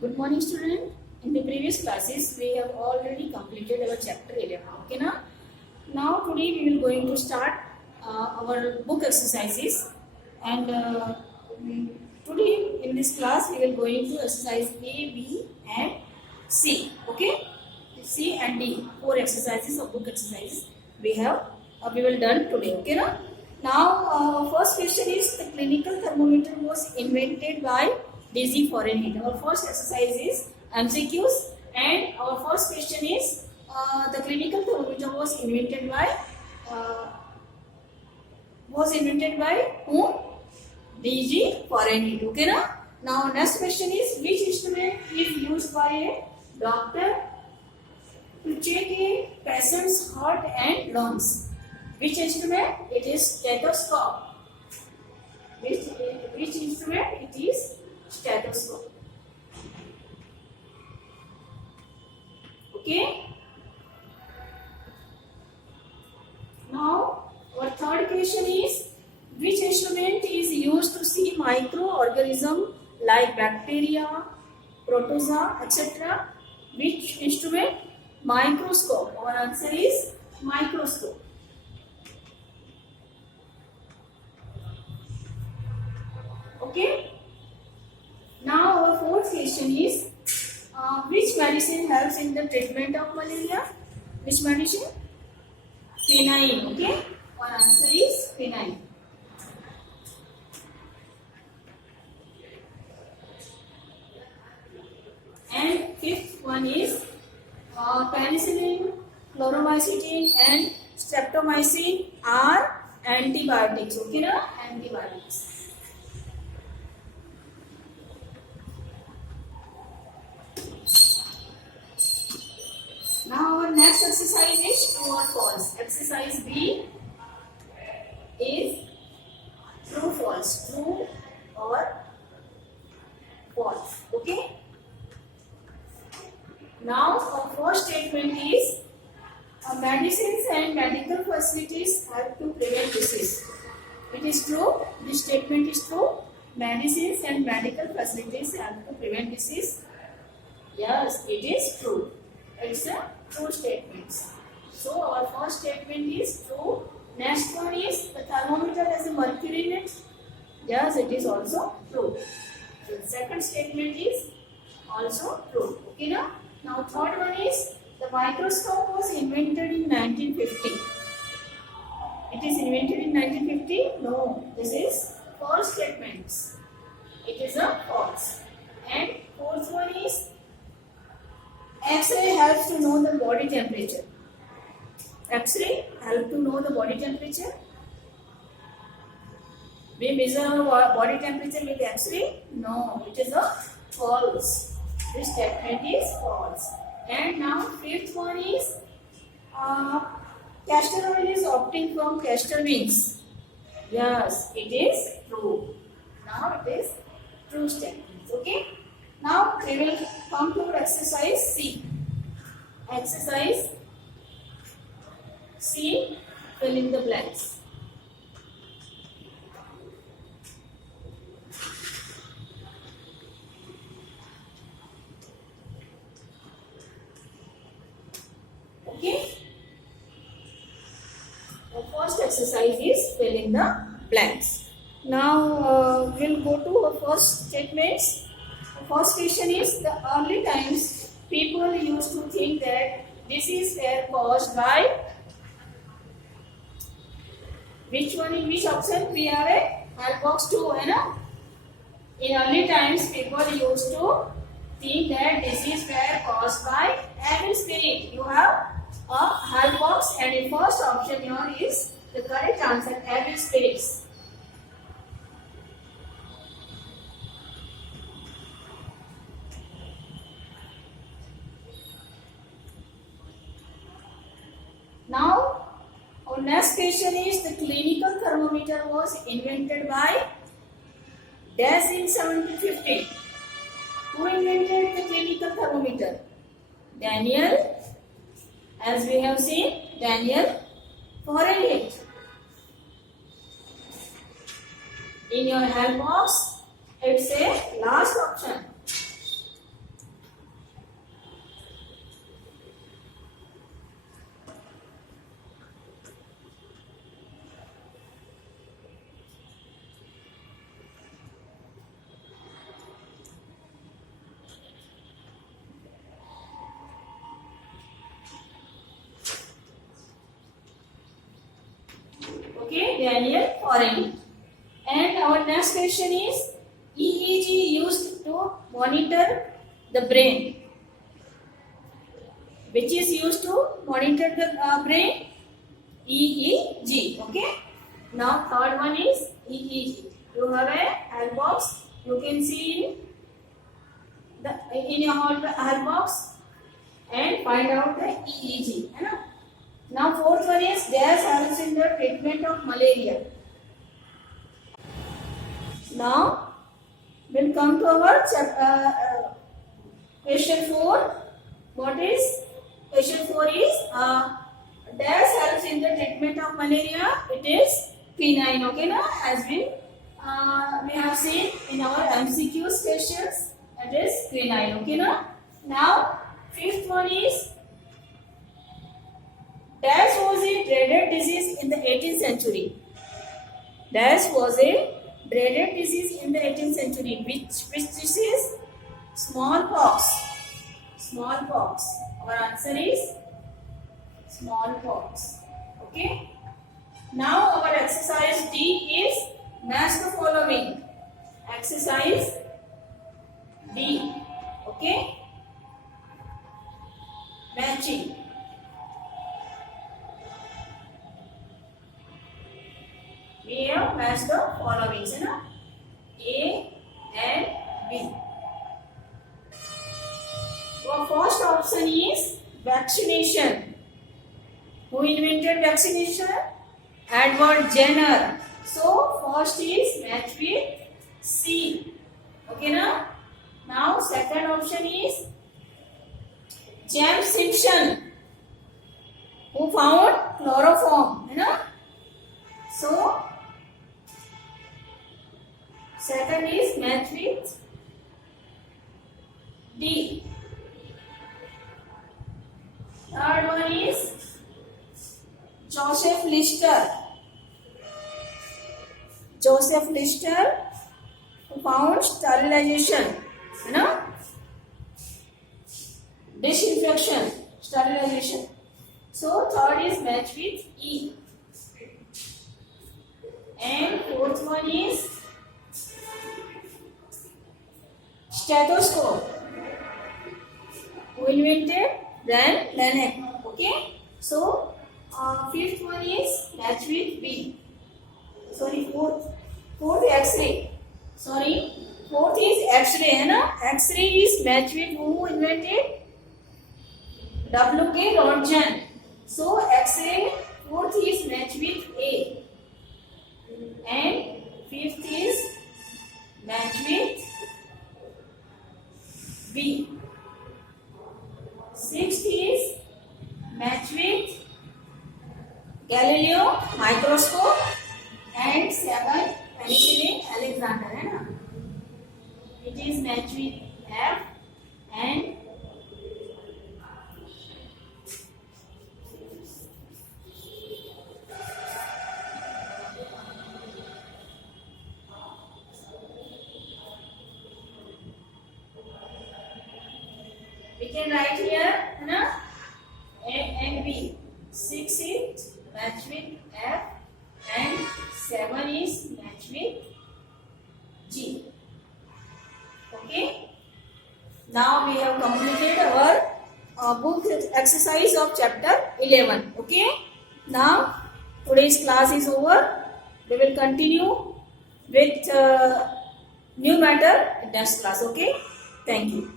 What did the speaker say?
Good morning, student. In the previous classes, we have already completed our chapter 11. Okay, now today we will going to start our book exercises, and today in this class we will going to exercise A, B, and C. Okay, C and D, 4 exercises of book exercises we will done today. Okay, now first question is the clinical thermometer was invented by DG Fahrenheit. Our first exercise is MCQs, and our first question is the clinical thermometer was invented by whom? DG Fahrenheit. Okay, now next question is which instrument is used by a doctor to check a patient's heart and lungs? Which instrument? It is stethoscope. Which instrument? It is stethoscope. Okay. Now our third question is which instrument is used to see microorganism like bacteria, protozoa, etc. Which instrument? Microscope. Our answer is microscope. Okay. Now our fourth question is which medicine helps in the treatment of malaria? Which medicine? Quinine. Okay. Our answer is quinine. And fifth one is penicillin, chloromycetin, and streptomycin are antibiotics. Okay, antibiotics. Now our next exercise is true or false. Exercise B is true false. True or false. Okay. Now our first statement is medicines and medical facilities help to prevent disease. It is true. This statement is true. Medicines and medical facilities help to prevent disease. Yes, it is true. It's a true statement. So our first statement is true. Next one is the thermometer has a mercury in it. Yes, it is also true. So the second statement is also true. Okay, now third one is the microscope was invented in 1950. It is invented in 1950? No, this is false statement. It is a false. And fourth one is X-ray helps to know the body temperature. X-ray helps to know the body temperature. We measure our body temperature with X-ray? No, it is a false. This statement is false. And now fifth one is castor oil is obtained from castor wings. Yes, it is true. Now it is true statement. Okay. Now we will come to exercise C. Exercise C, fill in the blanks. Okay. The first exercise is fill in the blanks. Now we'll go to our first statements. First question is the early times people used to think that disease were caused by which one in which option we have a help box 2 है ना. In early times people used to think that disease were caused by evil spirit. You have a help box and in first option here is the correct answer evil spirits. Now, our next question is the clinical thermometer was invented by dash in 1750. Who invented the clinical thermometer? Daniel, as we have seen, Daniel Fahrenheit. In your help box, it's a last option. Okay, Daniel Foreign. And our next question is EEG used to monitor the brain. Which is used to monitor the brain? EEG. Okay. Now third one is EEG. You have a health box. You can see in your health box and find out the EEG. Now fourth one is gas helps in the treatment of malaria. Now we'll come to our question 4. What is question 4 is gas helps in the treatment of malaria. It is quinine. Okay, now as we have seen in our MCQs questions, it is quinine. Okay, now fifth one is dash was a dreaded disease in the 18th century. Dash was a dreaded disease in the 18th century. Which disease? Smallpox. Smallpox. Our answer is smallpox. Okay. Now our exercise D is match the following. Exercise D. Okay. Matching. We have matched the following. A and B. Our first option is vaccination. Who invented vaccination? Edward Jenner. So first is match with C. Okay, now second option is James Simpson. Who found chloroform? So second is match with D. Third one is Joseph Lister. Joseph Lister who found sterilization. Disinfection, sterilization. So third is match with E. And fourth one is stethoscope. Who invented? Then Laennec. Okay. So fifth one is match with B. Sorry, fourth X-ray. Sorry, fourth is X-ray. X-ray is match with who invented? W.K. Roentgen. So X-ray fourth is match with A. And fifth is match with B. Sixth is match with Galileo microscope. And seven penicillin Alexander. It is match with F and we can write here A and B. 6 is match with F and 7 is match with G. Okay. Now we have completed our book exercise of chapter 11. Okay. Now today's class is over. We will continue with new matter in next class. Okay. Thank you.